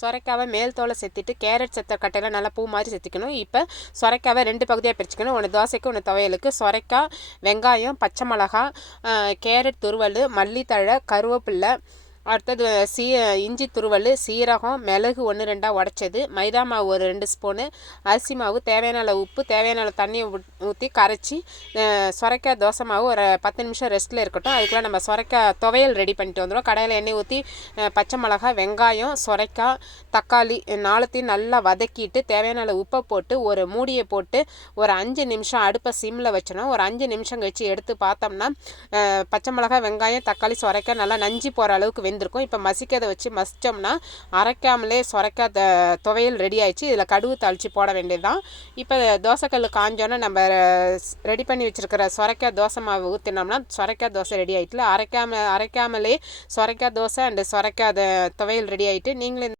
சொரைக்காவை மேல் தோலை செத்திட்டு கேரட் செத்த கட்டையில் நல்லா பூ மாதிரி செத்திக்கணும். இப்போ சொரைக்காவை 2 பகுதியாக பிரிச்சுக்கணும். ஒன்று தோசைக்கு, ஒன்று துவையலுக்கு. சொரைக்காய், வெங்காயம், பச்சை மிளகா, கேரட் துருவல், மல்லித்தழை, கருவேப்பில்லை, அடுத்தது இஞ்சி துருவல், சீரகம், மிளகு 1-2 உடைச்சது, மைதா மாவு ஒரு 2 ஸ்பூனு, அரிசி மாவு, தேவையான அளவு உப்பு, தேவையான அளவு தண்ணியை ஊற்றி கரைச்சி சொரைக்காய் தோசை மாவு ஒரு 10 நிமிஷம் ரெஸ்ட்டில் இருக்கட்டும். அதுக்குள்ளே நம்ம சொரைக்காய் துவையல் ரெடி பண்ணிட்டு வந்துடும். கடையில் எண்ணெய் ஊற்றி பச்சை மிளகாய், வெங்காயம், சொரைக்காய், தக்காளி 4த்தையும் நல்லா வதக்கிட்டு தேவையான அளவு உப்பை போட்டு ஒரு மூடியை போட்டு ஒரு 5 நிமிஷம் அடுப்பை சிம்மில் வச்சணும். ஒரு 5 நிமிஷம் கழித்து எடுத்து பார்த்தோம்னா பச்சை மிளகாய், வெங்காயம், தக்காளி, சொரைக்காய் நல்லா நஞ்சு போகிற அளவுக்கு வெந்திருக்கும். இப்போ மசிக்கிறதை வச்சு மசித்தோம்னா அரைக்காமலே சொரைக்காய் துவையல் ரெடி ஆயிடுச்சு. இதில் கடுகு தாளித்து போட வேண்டியது தான். இப்போ தோசைக்கல் காஞ்சோன்னா நம்ம ரெடி பண்ணி வச்சுருக்கிற சொரைக்காய் தோசை மாவு ஊற்றினோம்னா சொரைக்காய் தோசை ரெடி ஆகிட்டுல. அரைக்காமலே சொரைக்காய் தோசை அண்டு சொரைக்காய் துவையல் ரெடி ஆகிட்டு. நீங்களும்